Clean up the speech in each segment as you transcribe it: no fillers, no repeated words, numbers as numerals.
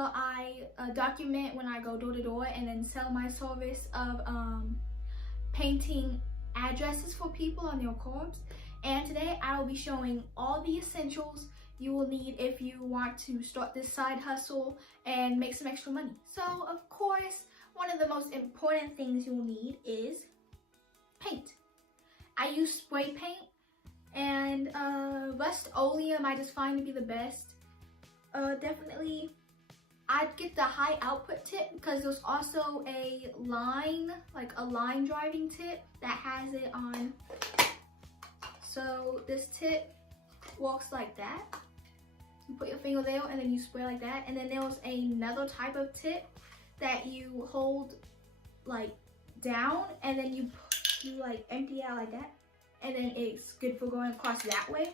Well, I document when I go door to door and then sell my service of painting addresses for people on their cards. And today I will be showing all the essentials you will need if you want to start this side hustle and make some extra money. So of course, one of the most important things you'll need is paint. I use spray paint, and Rust-Oleum I just find to be the best. Definitely I'd get the high output tip because there's also a line driving tip that has it on. So this tip works like that. You put your finger there and then you spray like that. And then there's another type of tip that you hold like down and then you like empty out like that. And then it's good for going across that way.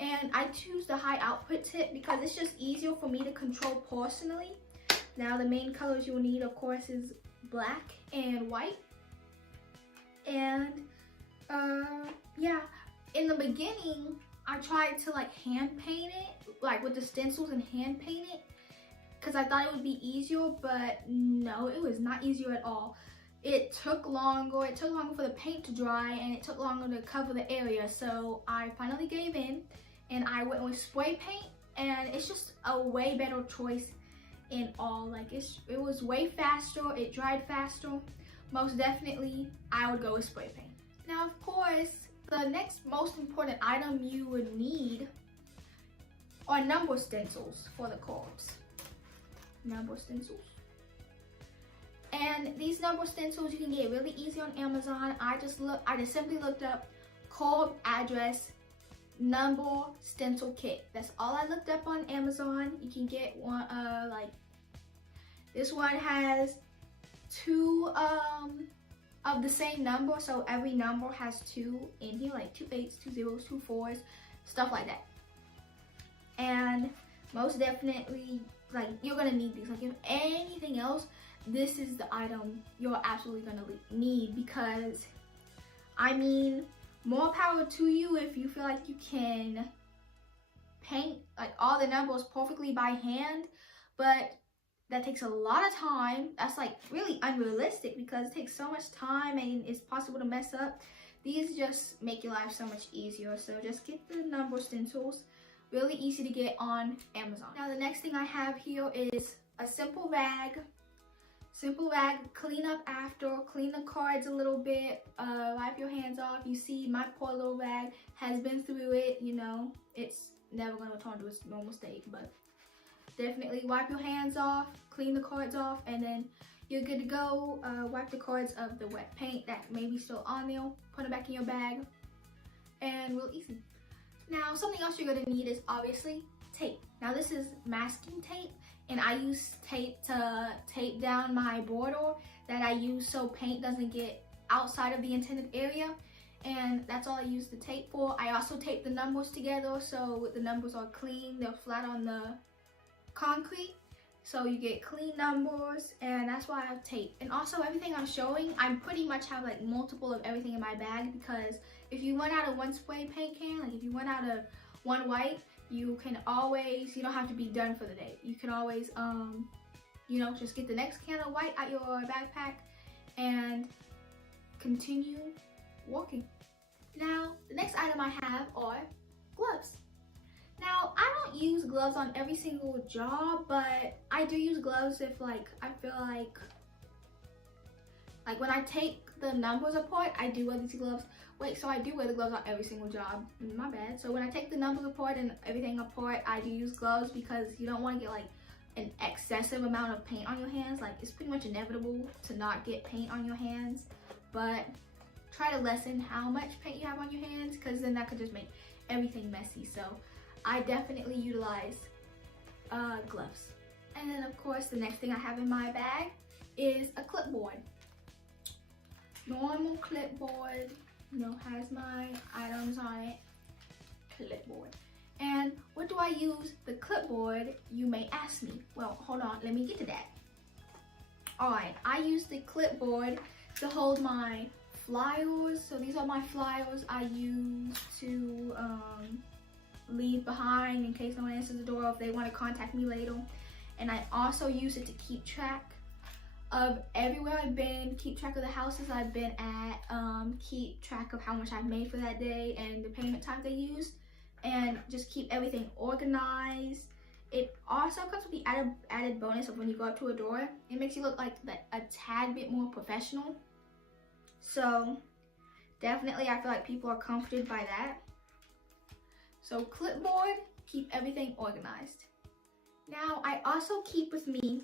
And I choose the high output tip because it's just easier for me to control personally. Now the main colors you'll need of course is black and white. And yeah, in the beginning I tried to like hand paint it, like with the stencils and hand paint it, because I thought it would be easier, but no, it was not easier at all. It took longer for the paint to dry, and it took longer to cover the area, so I finally gave in and I went with spray paint, and it's just a way better choice in all. Like it was way faster, it dried faster. Most definitely I would go with spray paint. Now of course, the next most important item you would need are number stencils for the cards. Number stencils. And these number stencils you can get really easy on Amazon. I just simply looked up card address number stencil kit. That's all I looked up on Amazon. You can get one like this one has two of the same number, so every number has two in here, like 2 8s, 2 0s, 2 4s, stuff like that. And most definitely, like, you're gonna need these. Like, if anything else, this is the item you're absolutely gonna need, because I mean, more power to you if you feel like you can paint like all the numbers perfectly by hand, but that takes a lot of time. That's like really unrealistic because it takes so much time and it's possible to mess up. These just make your life so much easier. So just get the number stencils. Really easy to get on Amazon. Now the next thing I have here is a simple rag. Simple rag, clean up after, clean the cards a little bit, wipe your hands off. You see my poor little rag has been through it, you know. It's never gonna return to its normal state, but definitely wipe your hands off, clean the cards off, and then you're good to go. Wipe the cards of the wet paint that may be still on there, put it back in your bag, and real easy. Now, something else you're gonna need is obviously tape. Now this is masking tape, and I use tape to tape down my border that I use so paint doesn't get outside of the intended area. And that's all I use the tape for. I also tape the numbers together so the numbers are clean, they're flat on the concrete, so you get clean numbers, and that's why I have tape. And also everything I'm showing, I pretty much have like multiple of everything in my bag, because if you run out of one spray paint can, like if you run out of one white, you don't have to be done for the day. You can always you know, just get the next can of white out your backpack and continue walking. Now the next item I have are gloves. Now, I don't use gloves on every single job, but I do use gloves if like I feel like when I take the numbers apart, I do wear these gloves. Wait, so I do wear the gloves on every single job. My bad. So when I take the numbers apart and everything apart, I do use gloves because you don't want to get like an excessive amount of paint on your hands. Like, it's pretty much inevitable to not get paint on your hands, but try to lessen how much paint you have on your hands, because then that could just make everything messy. So I definitely utilize gloves. And then of course the next thing I have in my bag is a clipboard. Normal clipboard, you know, has my items on it. Clipboard. And what do I use the clipboard, you may ask me? Well, hold on, let me get to that. Alright, I use the clipboard to hold my flyers. So these are my flyers I use to leave behind in case no one answers the door or if they want to contact me later. And I also use it to keep track of everywhere I've been, keep track of the houses I've been at, keep track of how much I've made for that day and the payment times I used, and just keep everything organized. It also comes with the added bonus of when you go up to a door, it makes you look like a tad bit more professional. So definitely I feel like people are comforted by that. So clipboard, keep everything organized. Now I also keep with me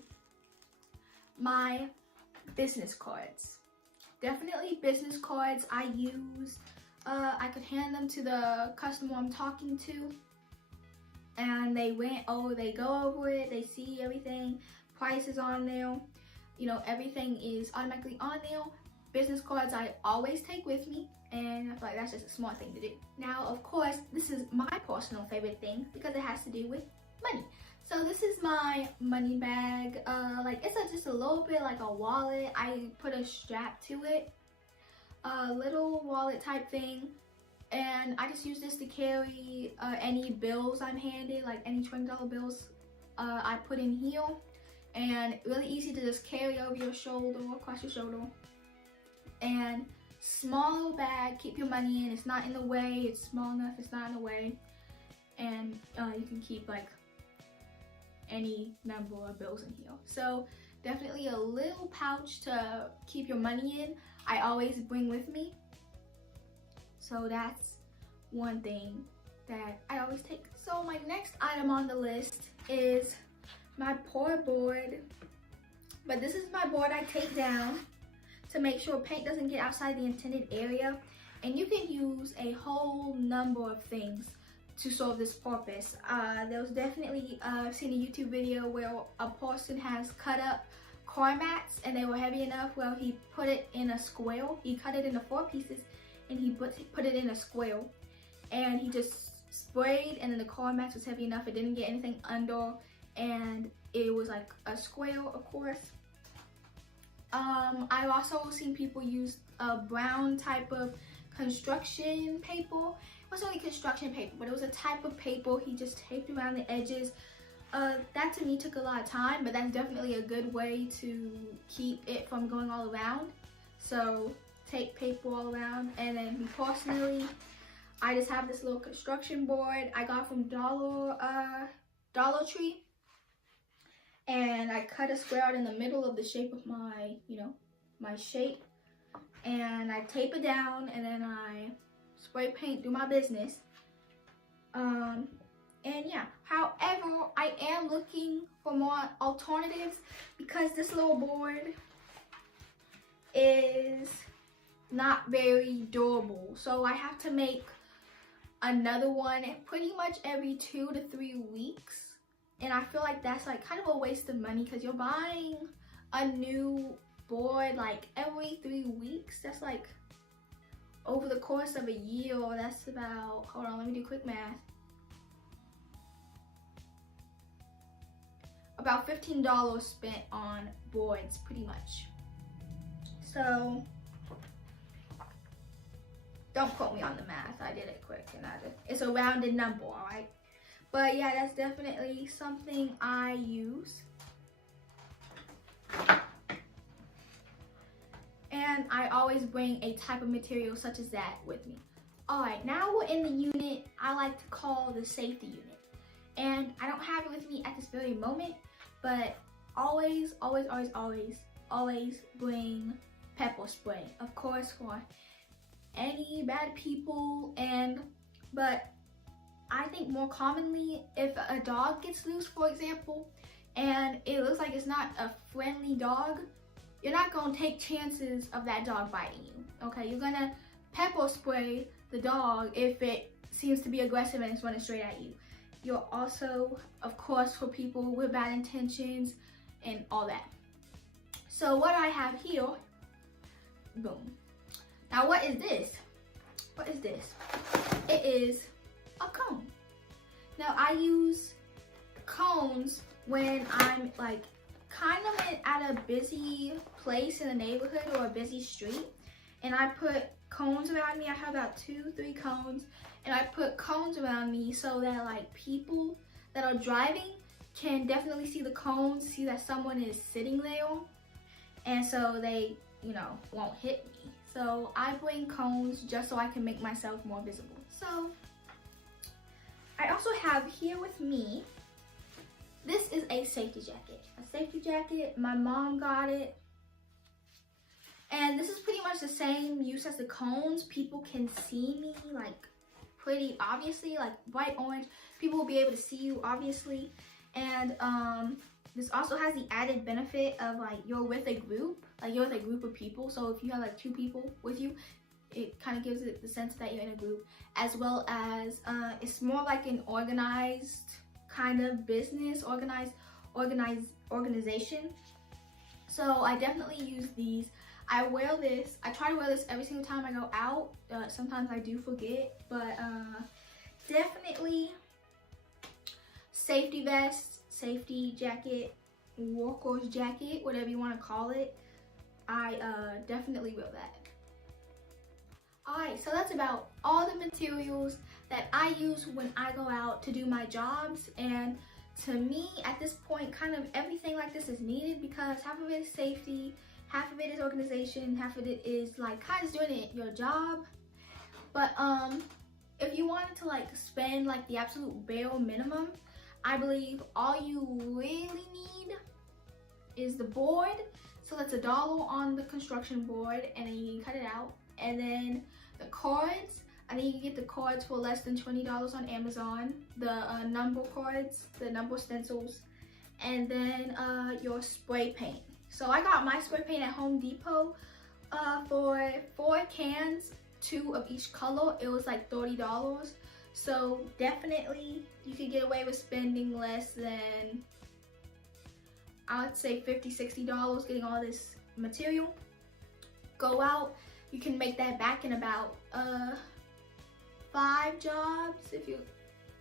my business cards. Definitely business cards I use. I could hand them to the customer I'm talking to, and they go over it, they see everything, prices on there, you know, everything is automatically on there. Business cards I always take with me, and I feel like that's just a smart thing to do. Now, of course, this is my personal favorite thing because it has to do with money. So this is my money bag. Like it's just a little bit like a wallet. I put a strap to it, a little wallet type thing, and I just use this to carry any bills I'm handed, like any $20 bills I put in here, and really easy to just carry over your shoulder, across your shoulder. And small little bag, keep your money in. It's not in the way. It's small enough. It's not in the way, and you can keep like any number of bills in here. So definitely a little pouch to keep your money in. I always bring with me. So that's one thing that I always take. So my next item on the list is my pour board. But this is my board I take down to make sure paint doesn't get outside the intended area. And you can use a whole number of things to solve this purpose. There was definitely, I've seen a YouTube video where a person has cut up car mats and they were heavy enough where he put it in a square. He cut it into 4 pieces and he put it in a square. And he just sprayed, and then the car mats was heavy enough, it didn't get anything under, and it was like a square, of course. I've also seen people use a brown type of construction paper. It wasn't really construction paper, but it was a type of paper he just taped around the edges. That to me took a lot of time, but that's definitely a good way to keep it from going all around. So tape paper all around. And then me personally, I just have this little construction board I got from Dollar Tree. And I cut a square out in the middle of the shape of my, my shape. And I tape it down, and then I spray paint, do my business. And yeah, however, I am looking for more alternatives because this little board is not very durable. So I have to make another one pretty much every 2 to 3 weeks. And I feel like that's like kind of a waste of money because you're buying a new board like every 3 weeks. That's like over the course of a year, that's about, hold on, let me do quick math. About $15 spent on boards pretty much. So don't quote me on the math, I did it quick and it's a rounded number, all right? But yeah, that's definitely something I use. And I always bring a type of material such as that with me. All right, now we're in the unit I like to call the safety unit. And I don't have it with me at this very moment, but always bring pepper spray. Of course, for any bad people, but I think more commonly, if a dog gets loose, for example, and it looks like it's not a friendly dog, you're not gonna take chances of that dog biting you, okay? You're gonna pepper spray the dog if it seems to be aggressive and it's running straight at you. You're also, of course, for people with bad intentions and all that. So what I have here, boom. Now what is this? What is this? It is a cone. Now I use cones when I'm like kind of at a busy place in the neighborhood or a busy street, and I put cones around me. I have about 2-3 cones, and I put cones around me so that like people that are driving can definitely see the cones, see that someone is sitting there, and so they, you know, won't hit me. So I bring cones just so I can make myself more visible. So I also have here with me, this is a safety jacket. A safety jacket, my mom got it. And this is pretty much the same use as the cones. People can see me like pretty obviously, like bright orange. People will be able to see you obviously. And this also has the added benefit of like you're with a group, like you're with a group of people. So if you have like 2 people with you, it kind of gives it the sense that you're in a group, as well as it's more like an organized kind of business, organization. So I definitely use these. I wear this. I try to wear this every single time I go out. Sometimes I do forget, but definitely safety vest, safety jacket, workhorse jacket, whatever you want to call it. I definitely wear that. Alright, so that's about all the materials that I use when I go out to do my jobs. And to me, at this point, kind of everything like this is needed, because half of it is safety, half of it is organization, half of it is like kind of doing it your job. But if you wanted to like spend like the absolute bare minimum, I believe all you really need is the board. So that's $1 on the construction board, and then you can cut it out. And then the cards, I think you can get the cards for less than $20 on Amazon. The number cards, the number stencils, and then your spray paint. So I got my spray paint at Home Depot for 4 cans, 2 of each color. It was like $30. So definitely you could get away with spending less than, I would say $50-$60 getting all this material. Go out, you can make that back in about 5 jobs, if you,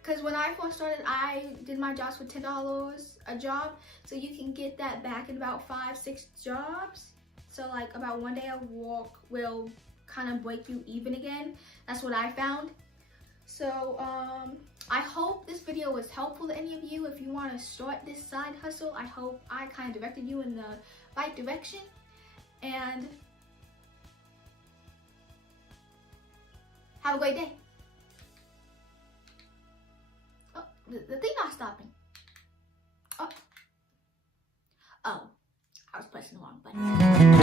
because when I first started, I did my jobs for $10 a job. So you can get that back in about 5-6 jobs. So like about one day of work will kind of break you even again. That's what I found. So I hope this video was helpful to any of you. If you want to start this side hustle, I hope I kind of directed you in the right direction. And have a great day. Oh, the thing not stopping. Oh, I was pressing the wrong button.